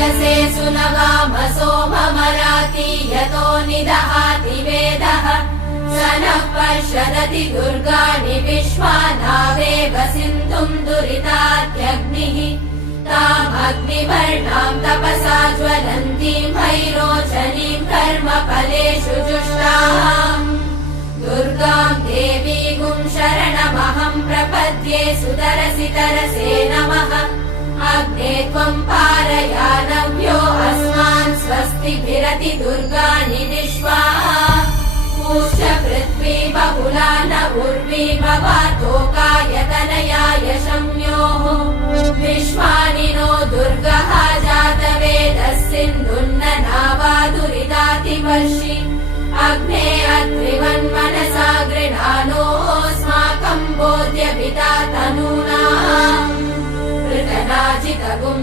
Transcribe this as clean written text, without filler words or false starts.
वेदसे सुनगाम सोममराति यतो निदहाति वेदः स नः पर्षदति दुर्गाणि विश्वानावेव सिन्धुम् दुरितात्यग्निः तामग्निवर्णाम् तपसा ज्वलन्तीम् भैरोचनीम् कर्मफलेषु जुष्टाम् दुर्गाम् देवीगुम् शरणमहम् प्रपद्ये सुतरसि तरसे नमः अग्ने त्वम् पारयानव्यो अस्मान् स्वस्तिभिरति दुर्गाणि विश्वाः पूष्य पृथ्वी बहुला न उर्वी भवातोकायतनयाय शम्योः विश्वानि नो दुर्गः जातवेदः सिन्धुन्न नावादुरितातिवर्षि अग्ने अत्रिवन्मनसा गृणानोऽस्माकम् बोध्यपिता तनूना पृतनाजितगुंसा